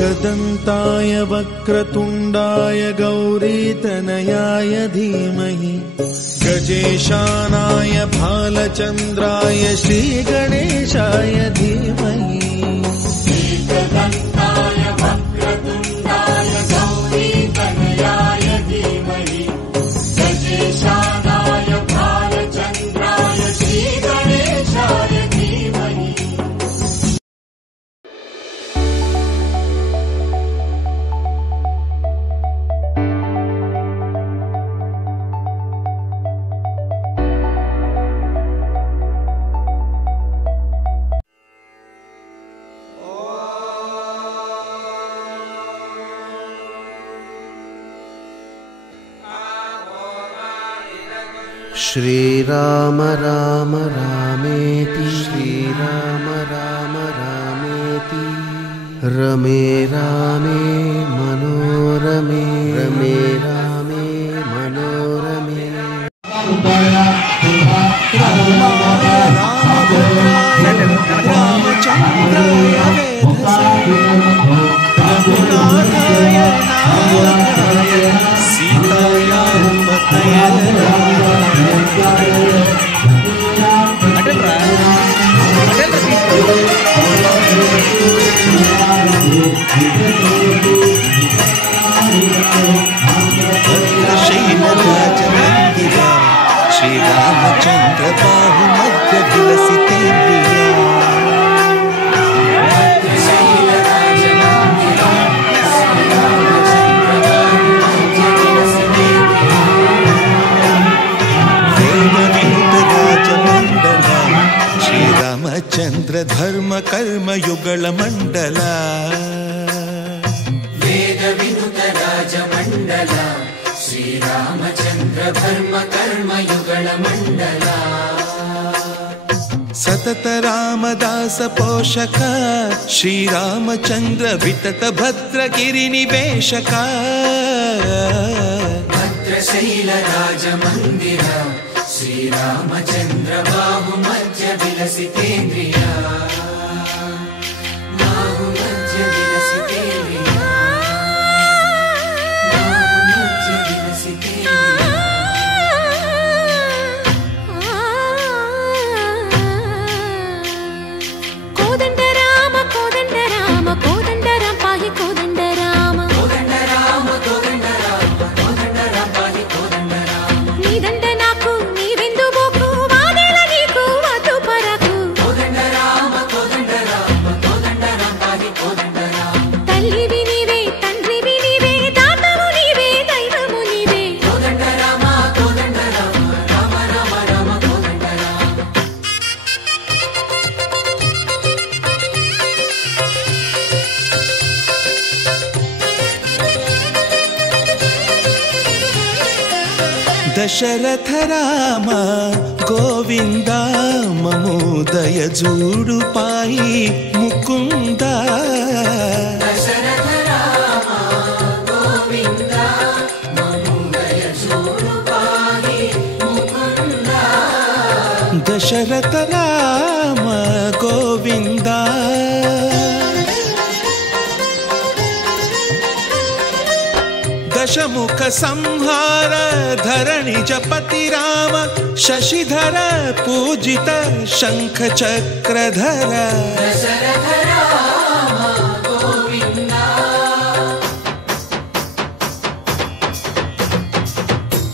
एकदन्ताय वक्रतुण्डाय गौरीतनयाय धीमहि गजेशानाय भालचन्द्राय श्रीगणेशाय धीमहि एकदन्ताय वक्रतुण्डाय गौरीतनयाय धीमहि गजेशानाय भालचन्द्राय श्रीगणेशाय धीमहि। श्रीराम राम रामेति श्रीराम राम रामेति रमे रामे मनोरमे रमे रामे मनोरमे। रामचन्द्राय रघुनाथाय नायकाय सीतायां पतये भद्रशैलराजमन्दिरा श्रीरामचन्द्र बाहुमध्य विलसितेन्द्रिया वेदविनुतराजमण्डला श्रीरामचन्द्र धर्म कर्म युगल मण्डला वेदविनुतराजमण्डला श्रीरामचन्द्र धर्म कर्म युगल मण्डला सतत रामदास पोषक श्रीरामचन्द्र वितत भद्र गिरिनिवेशक भद्रशैलराजमन्दिरा श्रीरामचन्द्र बाहुमध्य विलसितेन्द्रिया बाहुमध्य विलसितेन्द्रिया बाहुमध्य विलसितेन्द्रिया। कोदंड राम पाहि कोदंड राम कोदंड राम पाहि कोदंड राम नी దండ నాకు నీ విందు బోకు వాదేల నీకు వద్దు పరకు कोदंड राम पाहि कोदंड राम తల్లివి నీవే తండ్రివి నీవే దాతవు నీవే దైవము నీవే कोदंड राम राम राम राम कोदंड राम। दशरथ राम गोविंद ममोदय जूडु पाई मुकुंद दशरथ राम गोविंद ममोदय जूडु पाहि मुकुंद दशरथ राम गोविंद दशमुख संहार धरणि जपति राम शशिधर पूजित शंख चक्रधर दशरथ राम गोविंद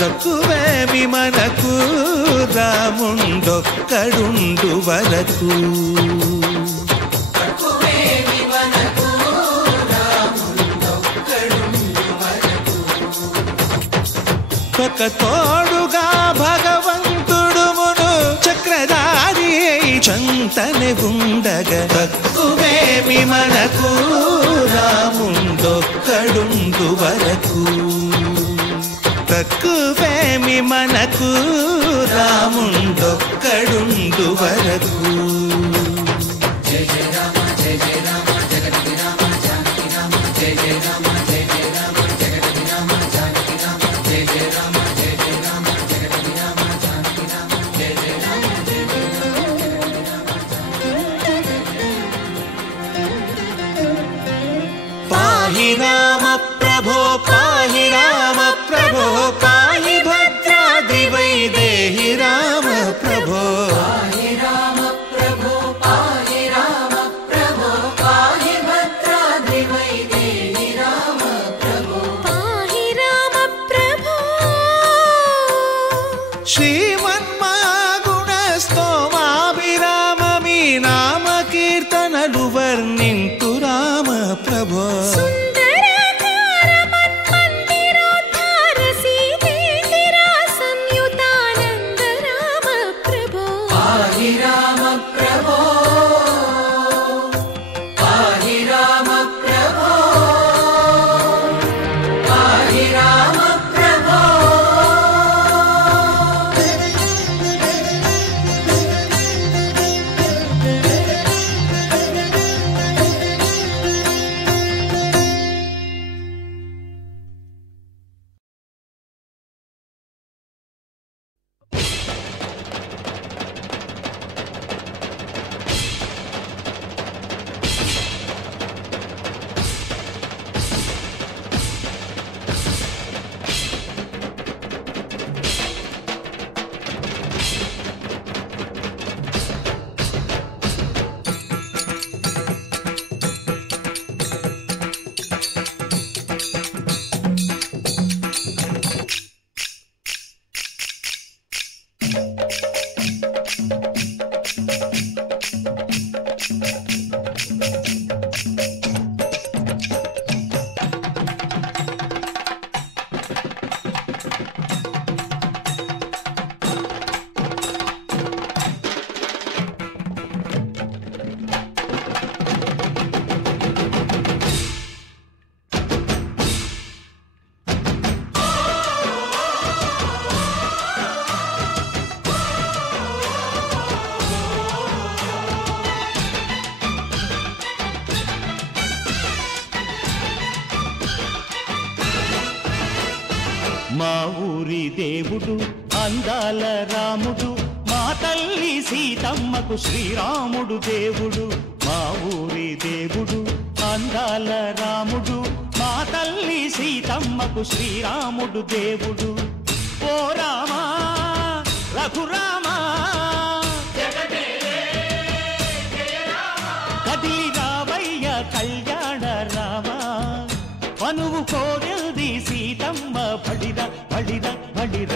तकुवे विमनकु रामुंडొక్కడుండు వరకు ఒక తోడుగా భగవంతుడు మును చక్రధారి చంతనే ఉండగా తక్కువేమి మనకు రాముండొక్కడుండు వరకు తక్కువేమి మనకు రాముండొక్కడుండు వరకు जय जय राम जगति राम जानकी राम जय जय राम जगति राम जानकी राम जय जय राम जगति राम जानकी राम जय जय राम पाहि राम प्रभो पाहि राम प्रभो पाहि भद्राद्रिवैदेहि राम प्रभो पाहि राम प्रभो पाहि राम प्रभो पाहि भद्राद्रिवैदेहि राम प्रभो पाहि राम प्रभो श्रीमन्मागुणस्तोमाभिराममी नाम कीर्तनलु वर्णिन्तु राम प्रभो सुन्दराकार मन्मन्दिरोद्धार सीतेतिरा संयुतानन्द राम प्रभो पाहि राम प्रभो पाहि राम प्रभो पाहि राम प्रभो మా ఊరి దేవుడు అందాల రాముడు మా తల్లి సీతమ్మకు శ్రీరాముడు దేవుడు మా ఊరి దేవుడు అందాల రాముడు మా తల్లి సీతమ్మకు శ్రీరాముడు దేవుడు ఓ రామా రఘురామా కదిలి రావయ్య కళ్యాణ రామా మనువు కోరెల్ది సీతమ్మ బడిర బడిర బడిర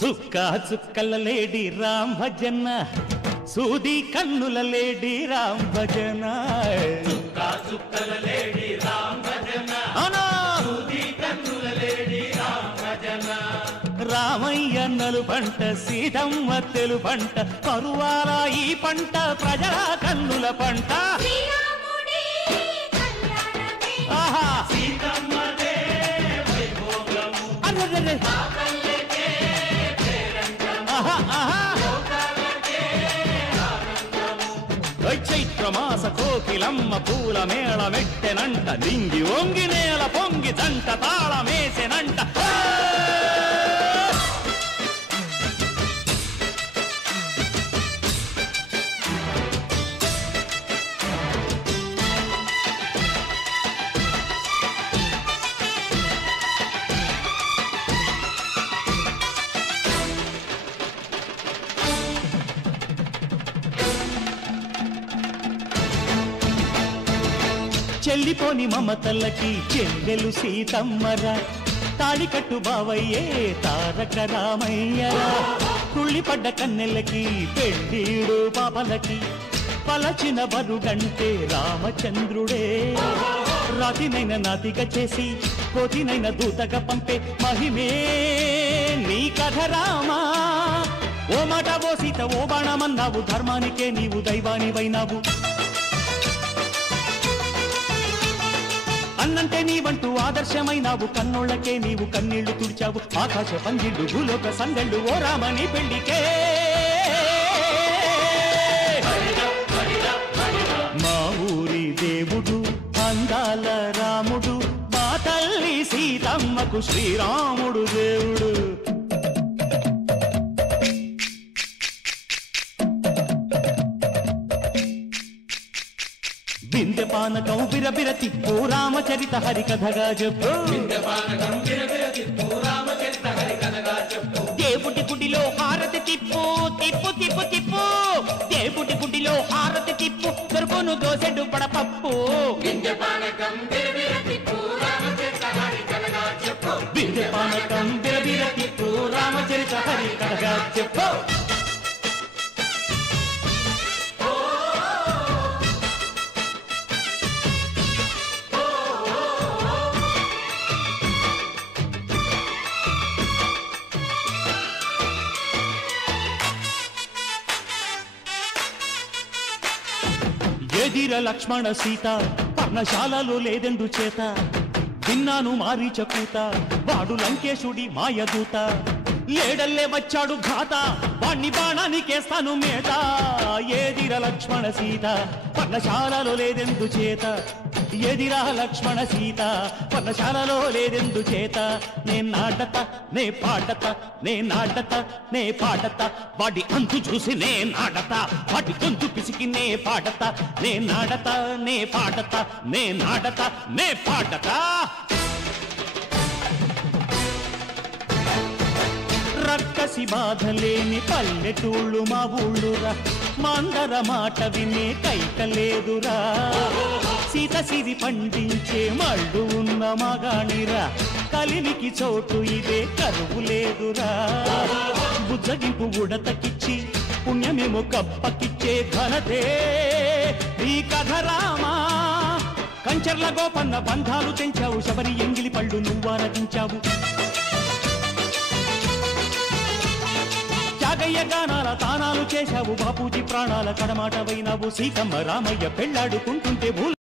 చుక్క చుక్కల లేడి రామ్ భజన సూది కన్నుల లేడి రామ్ భజన చుక్కల లేడి రామ్ భజన సూది కన్నుల లేడి రామ్ భజన రామయ్య నలు పంట సీతమ్మ తెలు పంట పరువాల ఈ పంట ప్రజల కన్నుల పంట ఆహా సీతమ్మదే వైభోగము అరెరెరె ఆహా ఆహా చైత్ర మాస కోకిలమ్మ పూల మేళ మెట్టెనంట దింగి ఒంగి నేల పొంగి జంట తాళమేసెనంట చెల్లిపోని మమతల్లకి చెల్లెలు సీతమ్మరా తాళికట్టు బావయ్యే తారక రామయ్యరా తుళ్ళిపడ్డ కన్నెలకి పెళ్ళీడు పాపలకి పలచిన బరుడంటే రామచంద్రుడే రాతినైన నాతిగా చేసి కోతినైన దూతగా పంపే మహిమే నీ కథ రామా ఓ మాట ఓ సీత ఓ బాణమన్నావు ధర్మానికే నీవు దైవానివైనావు అన్నంటే నీవంటూ ఆదర్శమైనావు కన్నోళ్ళకే నీవు కన్నీళ్లు తుడిచావు ఆకాశ పందిళ్ళు భూలోక సందళ్ళు ఓ రామని పెళ్లికే మా ఊరి దేవుడు అందాల రాముడు మా తల్లి సీతమ్మకు శ్రీరాముడు దేవుడు బిందె పానకం బిరబిర తిప్పు రామచరిత హరికథగా చెప్పు దేవుడి గుడిలో హారతి తిప్పు తిప్పు తిప్పు తిప్పు దేవుడి గుడిలో హారతి తిప్పు దొరుకును దోసెడు పడపప్పు బిందె పానకం బిరబిర తిప్పు రామచరిత హరికథగా చెప్పు ఎదిర లక్ష్మణ సీత పర్ణశాలలో లేదెందు చేత విన్నాను మారీచ కూత వాడు లంకేశుడి మాయదూత లేడల్లే వచ్చాడు ఘాత వాణ్ణి బాణానికేస్తాను మేత ఎదిర లక్ష్మణ సీత పర్ణశాలలో లేదెందు చేత ఎదిరా లక్ష్మణ సీత పర్ణశాలలో లేదెందు చేత నే నాటత నే పాడత నే నాటత నే పాడత వాడి అంతు చూసి నే నాడత వాడి గొంతు పిసికి నే పాడత నే నాడత నే పాడత నే నాడత నే పాడత రక్కసి బాధలేని పల్లెటూళ్ళు మా ఊళ్ళురా మందర మాట వినే కైకలేదురా సీత సిరి పండించే మళ్ళు ఉన్న మగాణిరా కలిమికి చోటు ఇదే కరువు లేదురా బుజ్జగింపు ఉడతకిచ్చి పుణ్యమేమో కప్పకిచ్చే ఘనతే ఈ కథ రామా కంచర్ల గోపన్న బంధాలు తెంచావు శబరి ఎంగిలి పళ్ళు నువ్వారగించావు త్యాగయ్య గానాల తానాలు చేశావు బాపూజీ ప్రాణాల కడమాట వైనావు సీతమ్మ రామయ్య పెళ్లాడుకుంటుంటే భూలో